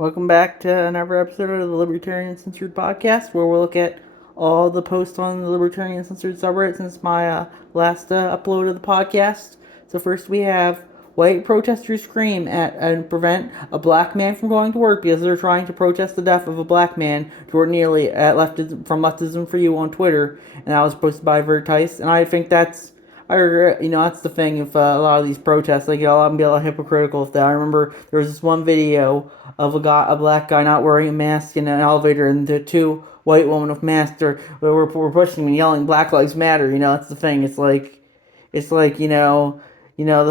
Welcome back to another episode of the Libertarian Censored podcast, where we'll look at all the posts on the Libertarian Censored subreddit since my last upload of the podcast. So first we have white protesters scream at and prevent a black man from going to work because they're trying to protest the death of a black man. Jordan Neely at Leftism for You on Twitter, and that was posted by Vertice. And I think that's that's the thing. If a lot of these protests, like, I'm be a lot hypocritical with that. I remember there was this one video of a black guy not wearing a mask in an elevator, and the two white women with masks were pushing him and yelling "Black Lives Matter." That's the thing. It's like the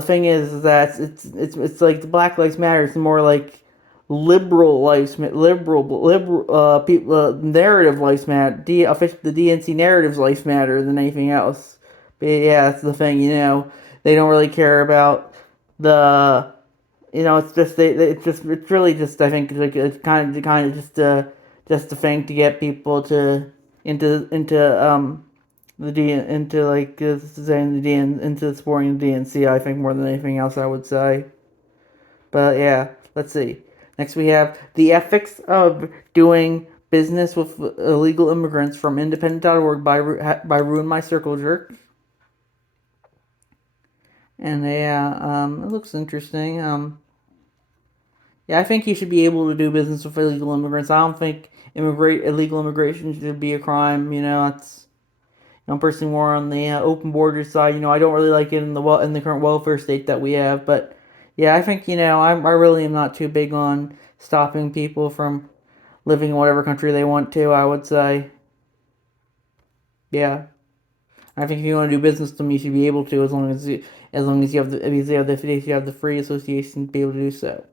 thing is that it's like the Black Lives Matter. It's more like liberal people narrative lives matter. The DNC narratives lives matter than anything else. But yeah, that's the thing. They don't really care about the. It's just it's really just, I think, like, it's kind of just a thing to get people to into the D into like saying the DN into supporting the DNC. I think more than anything else, I would say. But yeah, let's see. Next we have the ethics of doing business with illegal immigrants from independent.org by Ruin My Circle Jerk. And yeah, it looks interesting. Yeah, I think you should be able to do business with illegal immigrants. I don't think illegal immigration should be a crime. It's I'm personally more on the open border side. I don't really like it in the current welfare state that we have. But yeah, I think I really am not too big on stopping people from living in whatever country they want to. I would say, yeah. I think if you want to do business with them, you should be able to, as long as you have the free association to be able to do so.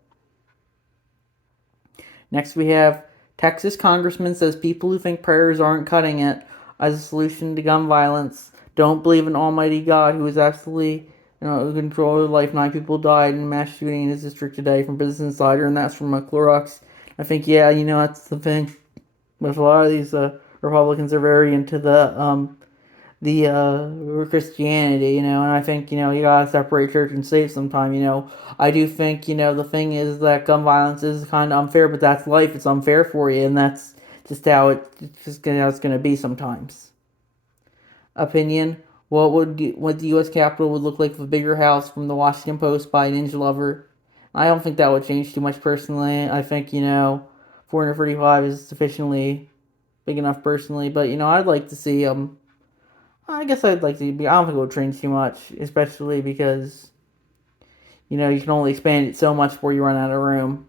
Next we have Texas congressman says people who think prayers aren't cutting it as a solution to gun violence don't believe in Almighty God, who is absolutely in control of life. 9 people died in a mass shooting in his district today from Business Insider, and that's from Clorox. I think, yeah, that's the thing. With a lot of these Republicans are very into the Christianity, and I think, you gotta separate church and state sometime. I do think, the thing is that gun violence is kind of unfair, but that's life. It's unfair for you, and that's just how it's gonna be sometimes. Opinion: what the U.S. Capitol would look like with a bigger house, from the Washington Post by Ninja Lover. I don't think that would change too much personally. I think 435 is sufficiently big enough personally, but I'd like to see I guess I'd like to be. I don't think it would change too much, especially because you can only expand it so much before you run out of room.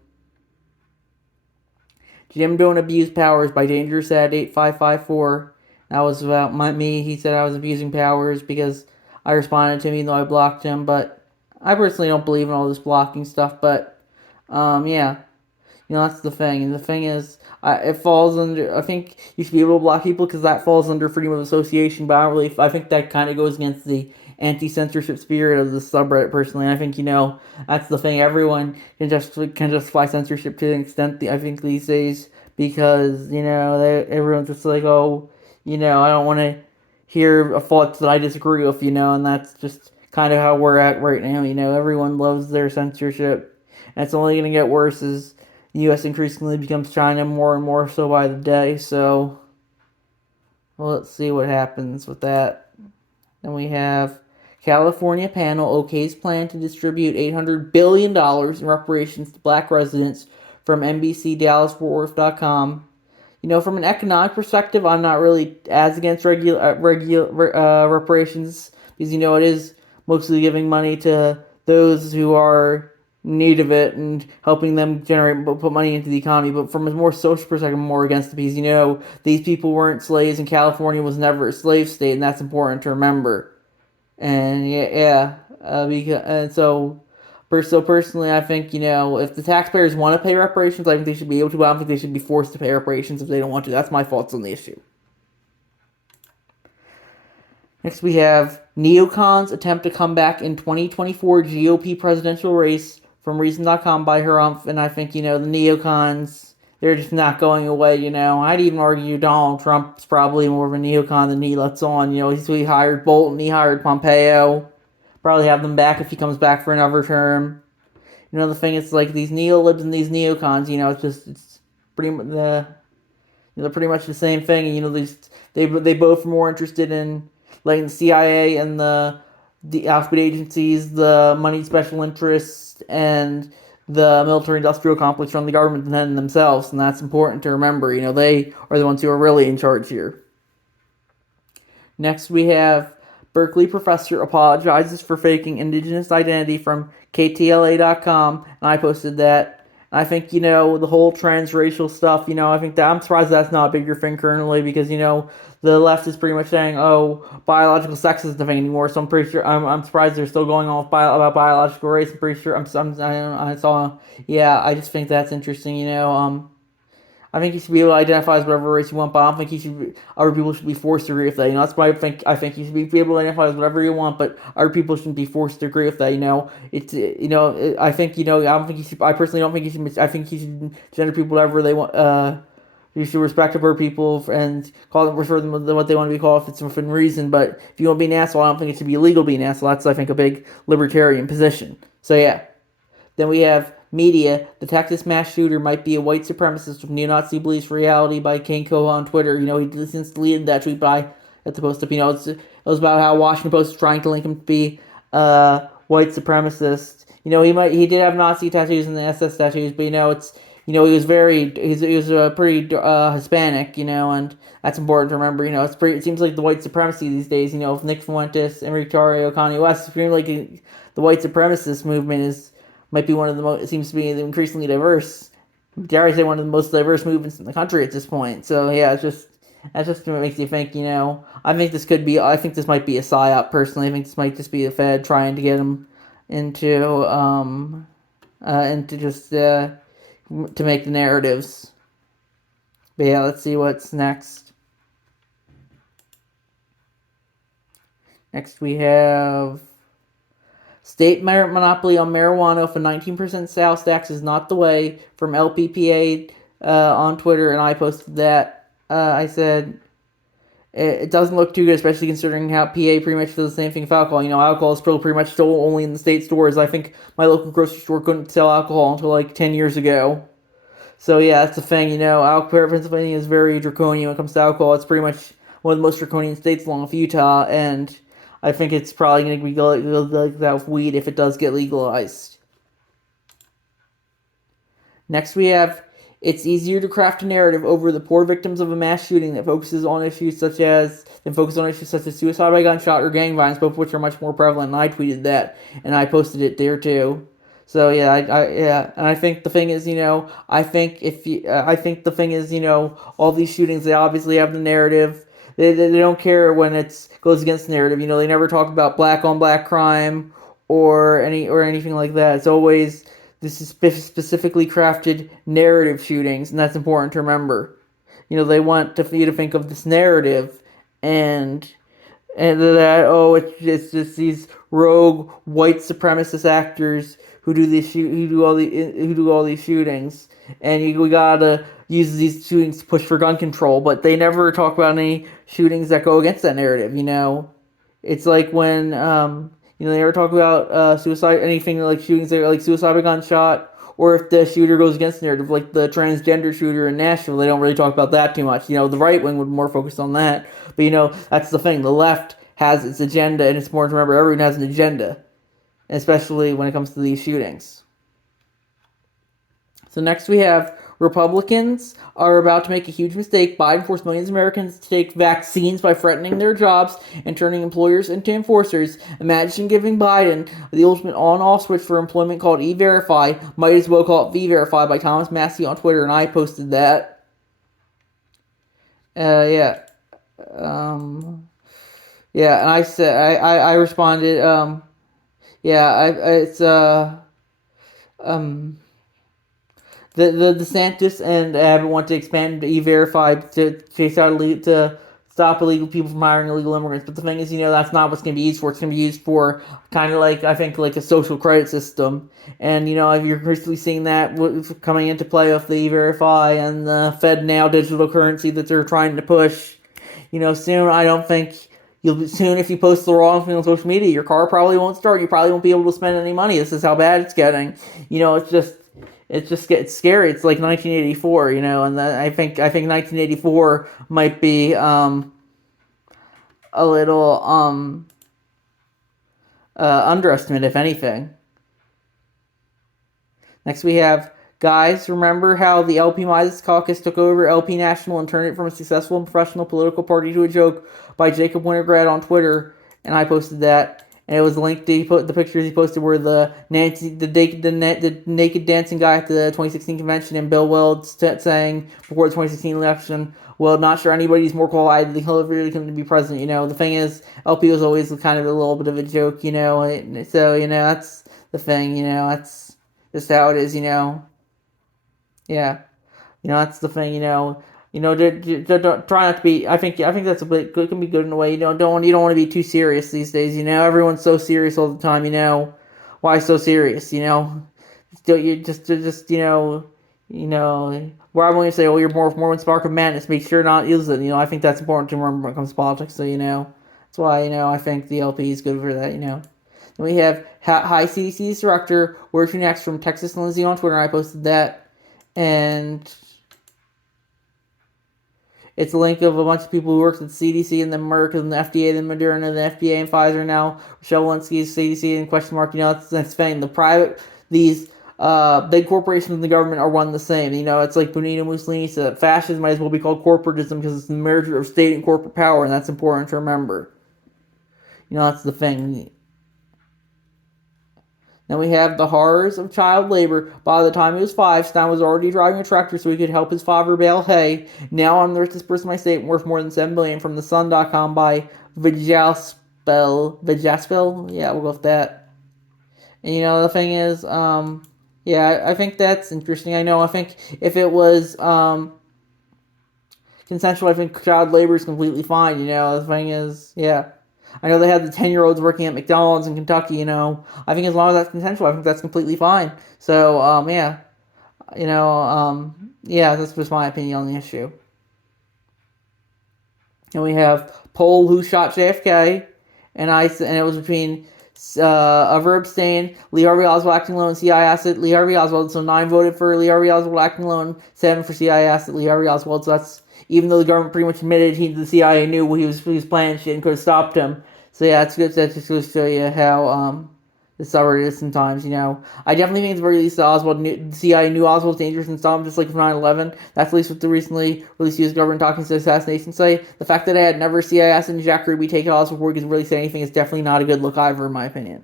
Jim Don't Abuse Powers by Dangerous at 8554. That was about me. He said I was abusing powers because I responded to him even though I blocked him. But I personally don't believe in all this blocking stuff. But yeah, that's the thing. And the thing is, it falls under. I think you should be able to block people because that falls under freedom of association. But I think that kind of goes against the anti-censorship spirit of the subreddit personally. And I think that's the thing. Everyone can justify censorship to an extent. I think these days, because everyone's just like, oh, I don't want to hear thoughts that I disagree with. And that's just kind of how we're at right now. Everyone loves their censorship, and it's only going to get worse as the U.S. increasingly becomes China more and more so by the day. So, well, let's see what happens with that. Then we have California panel okays plan to distribute $800 billion in reparations to black residents from NBC DallasFortWorth.com. From an economic perspective, I'm not really as against reparations because it is mostly giving money to those who are in need of it and helping them put money into the economy. But from a more social perspective, I'm more against it because these people weren't slaves, and California was never a slave state, and that's important to remember. And personally, I think if the taxpayers want to pay reparations, I think they should be able to. But I don't think they should be forced to pay reparations if they don't want to. That's my thoughts on the issue. Next, we have neocons attempt to come back in 2024 GOP presidential race from Reason.com by Harumph. And I think the neocons, they're just not going away. I'd even argue Donald Trump's probably more of a neocon than he lets on. He hired Bolton, he hired Pompeo. Probably have them back if he comes back for another term. The thing is, like, these neolibs and these neocons, it's pretty much they're pretty much the same thing. And, they both are more interested in, like, the CIA and the alphabet agencies, the money special interests, and the military-industrial complex from the government than themselves, and that's important to remember. They are the ones who are really in charge here. Next, we have Berkeley professor apologizes for faking indigenous identity from KTLA.com, and I posted that. And I think, the whole transracial stuff, I think that I'm surprised that's not a bigger thing currently because, the left is pretty much saying, oh, biological sex isn't the thing anymore, so I'm pretty sure, I'm surprised they're still going on about biological race. I'm pretty sure, I saw, yeah, I just think that's interesting, I think you should be able to identify as whatever race you want, but I don't think other people should be forced to agree with that. That's why I think you should be able to identify as whatever you want, but other people shouldn't be forced to agree with that. I think I don't think you should. I personally don't think you should. I think you should gender people whatever they want. You should respect other people and refer them to what they want to be called if it's within reason. But if you want to be an asshole, I don't think it should be illegal to be an asshole. That's, I think, a big libertarian position. So yeah. Then we have media. The Texas mass shooter might be a white supremacist with neo-Nazi beliefs for reality by Kane Koha on Twitter. He since deleted that tweet, but I had to post up. It was about how Washington Post is trying to link him to be white supremacist. He did have Nazi tattoos and the SS tattoos, but he was pretty Hispanic, and that's important to remember. It seems like the white supremacy these days, with Nick Fuentes, Enrique Tarrio, Kanye West, it seems like the white supremacist movement might be one of the most, it seems to be increasingly diverse. Dare I say one of the most diverse movements in the country at this point. So yeah, that just makes you think, I think this might be a psyop personally. I think this might just be the Fed trying to get him into just, to make the narratives. But yeah, let's see what's next. Next we have state monopoly on marijuana if a 19% sales tax is not the way, from LPPA on Twitter, and I posted that. I said, it doesn't look too good, especially considering how PA pretty much does the same thing with alcohol. Alcohol is still pretty much only in the state stores. I think my local grocery store couldn't sell alcohol until like 10 years ago. So yeah, that's the thing, Pennsylvania is very draconian when it comes to alcohol. It's pretty much one of the most draconian states along with Utah, and I think it's probably going to be like that with weed if it does get legalized. Next we have, it's easier to craft a narrative over the poor victims of a mass shooting that focuses on issues such as suicide by gunshot or gang violence, both of which are much more prevalent. And I tweeted that, and I posted it there too. So yeah, and I think the thing is, I think the thing is, all these shootings, they obviously have the narrative. They don't care when it goes against the narrative. They never talk about black on black crime or anything like that. It's always, this is specifically crafted narrative shootings, and that's important to remember. They want you to think of this narrative and that, oh, it's just these rogue white supremacist actors who do all these shootings, and we gotta use these shootings to push for gun control, but they never talk about any shootings that go against that narrative. It's like when they never talk about suicide, anything like shootings that are like suicide by gunshot, or if the shooter goes against the narrative, like the transgender shooter in Nashville. They don't really talk about that too much. The right wing would more focus on that, but that's the thing. The left has its agenda, and it's important to remember everyone has an agenda, especially when it comes to these shootings. So next we have, Republicans are about to make a huge mistake. Biden forced millions of Americans to take vaccines by threatening their jobs and turning employers into enforcers. Imagine giving Biden the ultimate on-off switch for employment called E-Verify. Might as well call it V-Verify by Thomas Massey on Twitter, and I posted that. Yeah, and I said, I responded, The DeSantis and Abbott want to expand E-Verify to stop illegal people from hiring illegal immigrants. But the thing is, that's not what's going to be used for. It's going to be used for kind of like, I think, like a social credit system. And, if you're recently seeing that coming into play with the E-Verify and the FedNow digital currency that they're trying to push, soon I don't think you'll soon, if you post the wrong thing on social media, your car probably won't start. You probably won't be able to spend any money. This is how bad it's getting. It's just gets scary. It's like 1984, and I think 1984 might be a little underestimate, if anything. Next, we have, guys, remember how the LP Mises Caucus took over LP National and turned it from a successful and professional political party to a joke by Jacob Winograd on Twitter? And I posted that. And it was linked to the pictures he posted were the naked dancing guy at the 2016 convention and Bill Weld saying before the 2016 election, well, not sure anybody's more qualified than Hillary Clinton to be president. The thing is, LP was always kind of a little bit of a joke, so, that's the thing, that's just how it is, yeah. That's the thing, don't try not to be. I think that's a bit good. Can be good in a way. You don't want to be too serious these days. Everyone's so serious all the time. Why so serious? You just where I'm going to say, oh, you're more one spark of madness. Make sure not use it. I think that's important to remember when it comes to politics. So that's why I think the LP is good for that. Then we have Hi CDC's director. Where's you next from Texas Lindsay on Twitter. I posted that, and it's a link of a bunch of people who worked at the CDC and the Merck and the FDA, the Moderna, the FDA and Pfizer now. Rochelle Walensky's CDC and question mark. That's funny. These big corporations and the government are one and the same. It's like Benito Mussolini said, fascism might as well be called corporatism because it's the merger of state and corporate power, and that's important to remember. That's the thing. Then we have the horrors of child labor. By the time he was 5, Stein was already driving a tractor so he could help his father bale hay. Now I'm the richest person in my state, worth more than $7 billion, from thesun.com by Vijaspel. Yeah, we'll go with that. And the thing is, I think that's interesting. I think if it was consensual, I think child labor is completely fine. The thing is, yeah. I know they had the 10-year-olds working at McDonald's in Kentucky, I think as long as that's consensual, I think that's completely fine. So, yeah, that's just my opinion on the issue. And we have poll who shot JFK, and it was between Over abstained, Lee Harvey Oswald acting alone, CIA asset, Lee Harvey Oswald. So 9 voted for Lee Harvey Oswald acting alone, 7 for CIA asset, Lee Harvey Oswald. So that's, even though the government pretty much admitted the CIA knew what he was planning shit and could have stopped him. So yeah, that's good. That just goes to show you how this already is sometimes. I definitely think it's very least the CIA knew Oswald was dangerous and stopped him, just like 9/11. That's at least what the recently released U.S. government documents to assassination say. The fact that I had never CIA asset and Jack Ruby taken Oswald before he could really say anything is definitely not a good look either, in my opinion.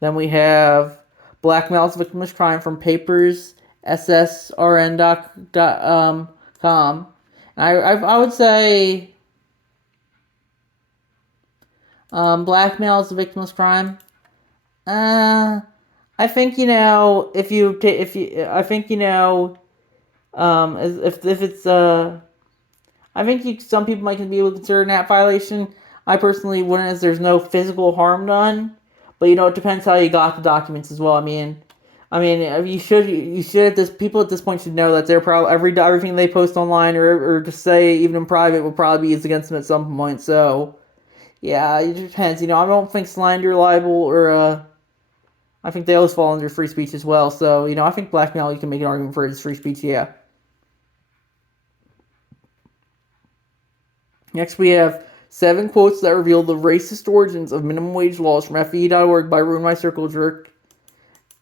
Then we have blackmails victimless crime from papers ssrn.com. I would say blackmail is a victimless crime. I think if it's I think some people might be able to consider that violation. I personally wouldn't, as there's no physical harm done. But it depends how you got the documents as well. I mean, you should people at this point should know that they're probably everything they post online or just say even in private will probably be used against them at some point. So yeah, it depends. I don't think slander, libel, or I think they always fall under free speech as well. So I think blackmail, you can make an argument for it as free speech. Yeah. Next, we have 7 quotes that reveal the racist origins of minimum wage laws from FE.org by Ruin My Circle Jerk.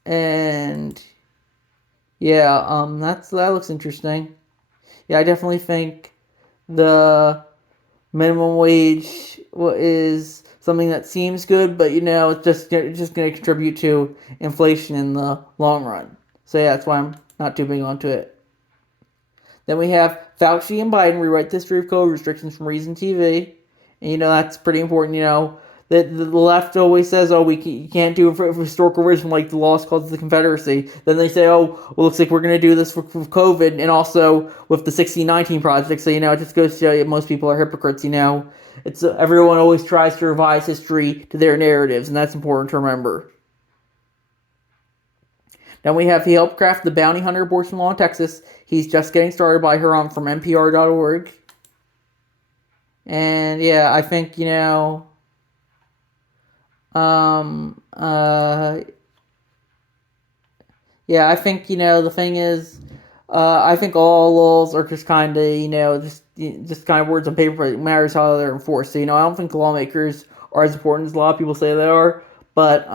And yeah, that looks interesting. Yeah, I definitely think the minimum wage is something that seems good, but it's just going to contribute to inflation in the long run. So yeah, that's why I'm not too big onto it. Then we have Fauci and Biden rewrite the history of COVID restrictions from Reason TV. And that's pretty important. The left always says, oh, you can't do it for historical reasons, like the Lost Cause of the Confederacy. Then they say, oh, well, looks like we're going to do this for COVID and also with the 1619 Project. So, it just goes to show you most people are hypocrites, It's everyone always tries to revise history to their narratives, and that's important to remember. Then we have, he helped craft the bounty hunter abortion law in Texas. He's just getting started by Hiram from NPR.org. And yeah, I think, um, uh, yeah, I think, the thing is, I think all laws are just kind of, just kind of words on paper. It matters how they're enforced. So, I don't think lawmakers are as important as a lot of people say they are. But,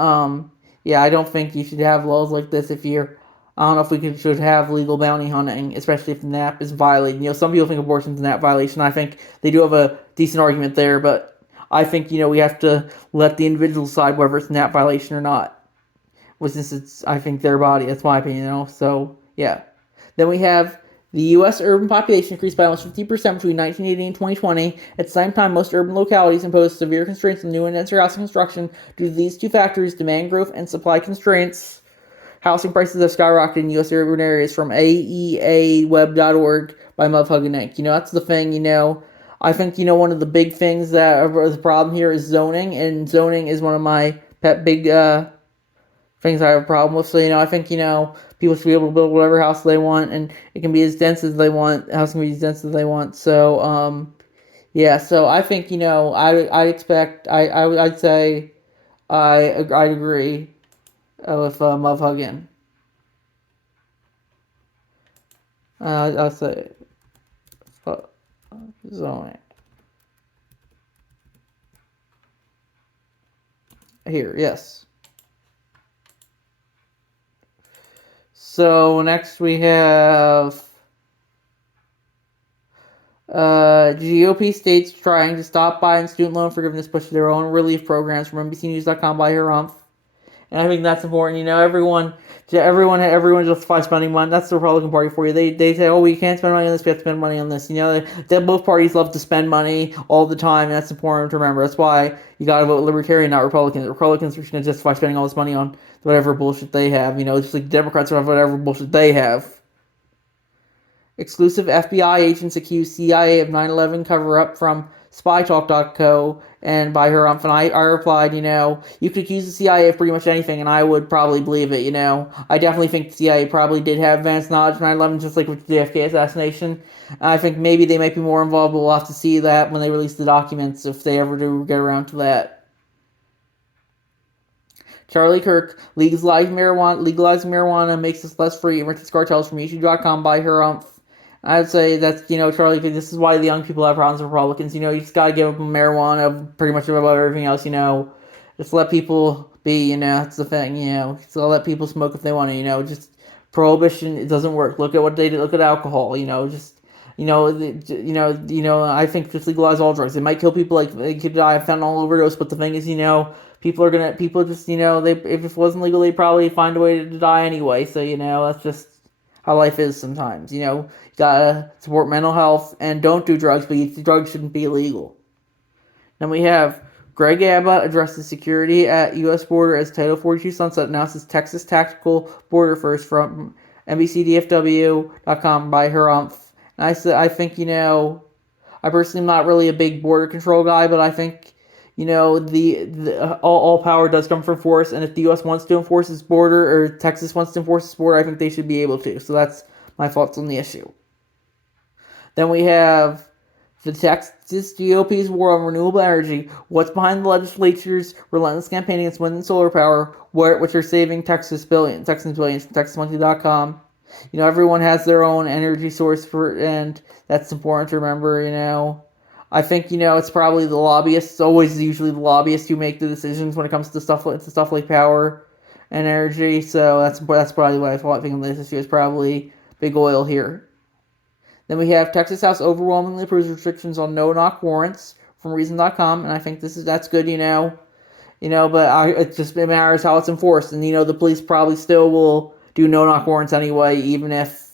yeah, I don't think you should have laws like this if you're. I don't know if should have legal bounty hunting, especially if the NAP is violated. Some people think abortion's a NAP violation. I think they do have a decent argument there, but I think, we have to let the individual decide whether it's a NAP violation or not. Since it's, I think, their body. That's my opinion, So, yeah. Then we have the U.S. urban population increased by almost 50% between 1980 and 2020. At the same time, most urban localities imposed severe constraints on new and denser housing construction. Due to these two factors, demand growth and supply constraints, housing prices have skyrocketed in U.S. urban areas, from AEAweb.org by Motherfucking Inc. That's the thing, I think, one of the big things that are the problem here is zoning, and zoning is one of my pet big things I have a problem with. So, I think, people should be able to build whatever house they want, and it can be as dense as they want. The house can be as dense as they want. So, yeah. So I think, I expect, I'd say, I'd agree with Love Huggin. I'll say uh, zoning here. Yes. So next we have GOP states trying to stop Biden's student loan forgiveness push their own relief programs, from NBCNews.com by Harumph. And I think that's important. Everyone justifies spending money. That's the Republican Party for you. They say, oh, we can't spend money on this. We have to spend money on this. Both parties love to spend money all the time, and that's important to remember. That's why you got to vote Libertarian, not Republican. The Republicans are going to justify spending all this money on whatever bullshit they have. Just like the Democrats have whatever bullshit they have. Exclusive FBI agents accuse CIA of 9/11 cover-up from SpyTalk.co, and by her and I replied, you could accuse the CIA of pretty much anything, and I would probably believe it, I definitely think the CIA probably did have advanced knowledge of 9/11, just like with the JFK assassination. I think maybe they might be more involved, but we'll have to see that when they release the documents, if they ever do get around to that. Charlie Kirk, legalizing marijuana makes us less free, enriches cartels, from YouTube.com by her. I'd say that's, Charlie, this is why the young people have problems with Republicans. You just gotta give them marijuana, pretty much about everything else, Just let people be, that's the thing, So let people smoke if they want to, Just prohibition, it doesn't work. Look at what they did, look at alcohol, just, I think just legalize all drugs. It might kill people, like, they could die of fentanyl overdose, but the thing is, people just, if it wasn't legal, they'd probably find a way to die anyway, so, that's just how life is sometimes. You gotta support mental health and don't do drugs, but drugs shouldn't be illegal. Then we have Greg Abbott addresses security at U.S. border as Title 42 sunset, announces Texas tactical border first, from NBCDFW.com by Harumph. And I think, I personally am not really a big border control guy, but I think, all power does come from force, and if the U.S. wants to enforce its border, or Texas wants to enforce its border, I think they should be able to. So that's my thoughts on the issue. Then we have the Texas GOP's war on renewable energy. What's behind the legislature's relentless campaign against wind and solar power, which are saving Texans billions, from TexasMonthly.com. Everyone has their own energy source, and that's important to remember, I think, it's probably the lobbyists. It's always usually the lobbyists who make the decisions when it comes to stuff like power and energy. So that's probably what I think of this issue. Is probably big oil here. Then we have Texas House overwhelmingly approves restrictions on no-knock warrants, from Reason.com, and I think that's good, but it matters how it's enforced, and the police probably still will do no-knock warrants anyway, even if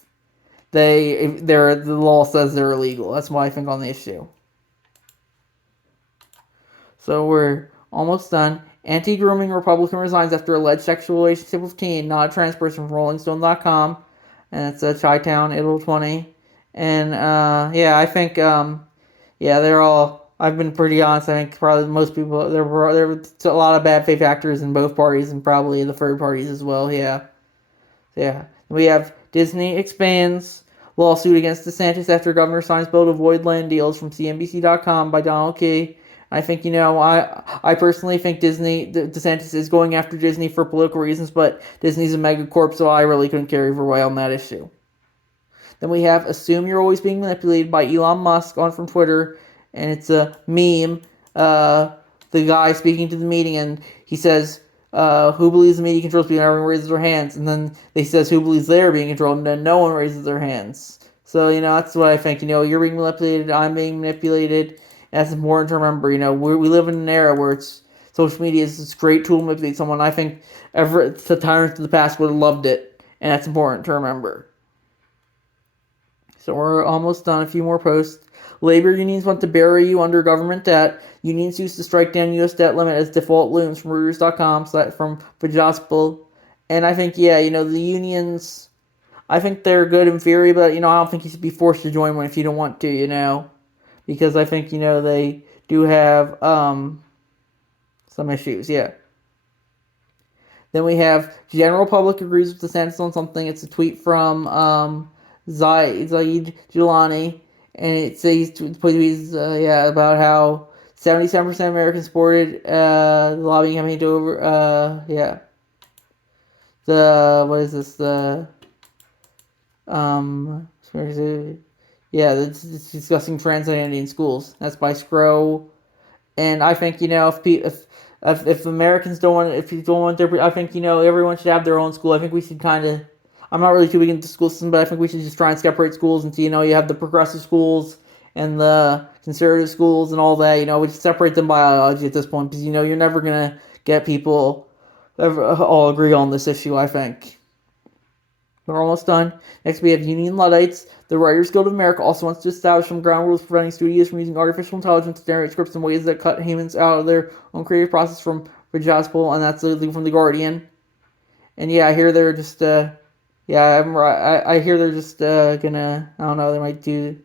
the law says they're illegal. That's what I think on the issue. So we're almost done. Anti-grooming Republican resigns after alleged sexual relationship with teen, not a trans person, from RollingStone.com, and it's Chi-Town, April 20. And, I think, they're all, I've been pretty honest, I think probably most people, there were a lot of bad faith actors in both parties, and probably the third parties as well, yeah. We have Disney expands lawsuit against DeSantis after governor signs bill to avoid land deals, from CNBC.com by Donald Key. I think, I personally think DeSantis is going after Disney for political reasons, but Disney's a megacorp, so I really couldn't care either way on that issue. Then we have Assume You're Always Being Manipulated by Elon Musk on from Twitter, and it's a meme. The guy speaking to the meeting, and he says, who believes the media controls people? Everyone raises their hands, and then they says, who believes they're being controlled, and then no one raises their hands. So, that's what I think. You're being manipulated, I'm being manipulated, and that's important to remember. We live in an era where social media is this great tool to manipulate someone. I think the tyrants of the past would have loved it, and that's important to remember. So we're almost done. A few more posts. Labor unions want to bury you under government debt. Unions used to strike down U.S. debt limit as default looms, from Reuters.com, so that from Vajaspal. And I think, the unions, I think they're good in theory, but, I don't think you should be forced to join one if you don't want to, because I think, they do have some issues, yeah. Then we have general public agrees with DeSantis on something. It's a tweet from Zaid Gilani, and it says about how 77% of Americans supported the lobbying campaign to it's discussing trans identity in schools. That's by Scro. And I think, if Americans don't want, if you don't want their, I think, everyone should have their own school. I think we should kind of, I'm not really too big into the school system, but I think we should just try and separate schools into, you have the progressive schools and the conservative schools and all that, we just separate them by ideology at this point, because, you're never going to get people all agree on this issue, I think. We're almost done. Next, we have Union Luddites. The Writers Guild of America also wants to establish some ground rules preventing studios from using artificial intelligence to generate scripts in ways that cut humans out of their own creative process, from Vajaspal, and that's from The Guardian. And I hear they're just, I hear they're just gonna, I don't know, they might do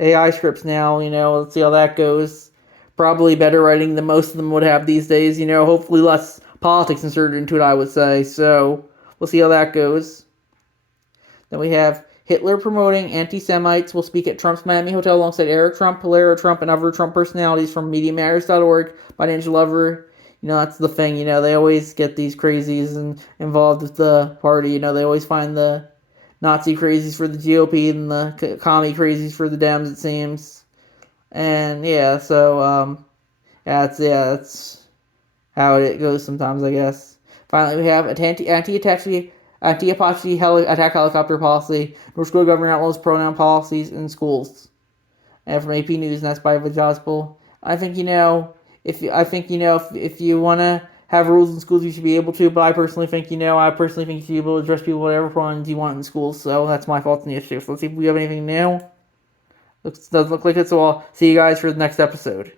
AI scripts now, let's see how that goes. Probably better writing than most of them would have these days, hopefully less politics inserted into it, I would say. So we'll see how that goes. Then we have Hitler promoting anti-Semites will speak at Trump's Miami hotel alongside Eric Trump, Hilaria Trump, and other Trump personalities, from MediaMatters.org by Angela Lover. That's the thing, they always get these crazies involved with the party. They always find the Nazi crazies for the GOP and the commie crazies for the Dems, it seems. And that's how it goes sometimes, I guess. Finally, we have anti-Apache attack helicopter policy. North Dakota governor outlaws pronoun policies in schools. And from AP News, and that's by Vajaspal. I think, if you want to have rules in schools, you should be able to, but I personally think, you should be able to address people whatever pronouns you want in schools, so that's my thoughts on the issue. So let's see if we have anything new. Doesn't look like it, so I'll see you guys for the next episode.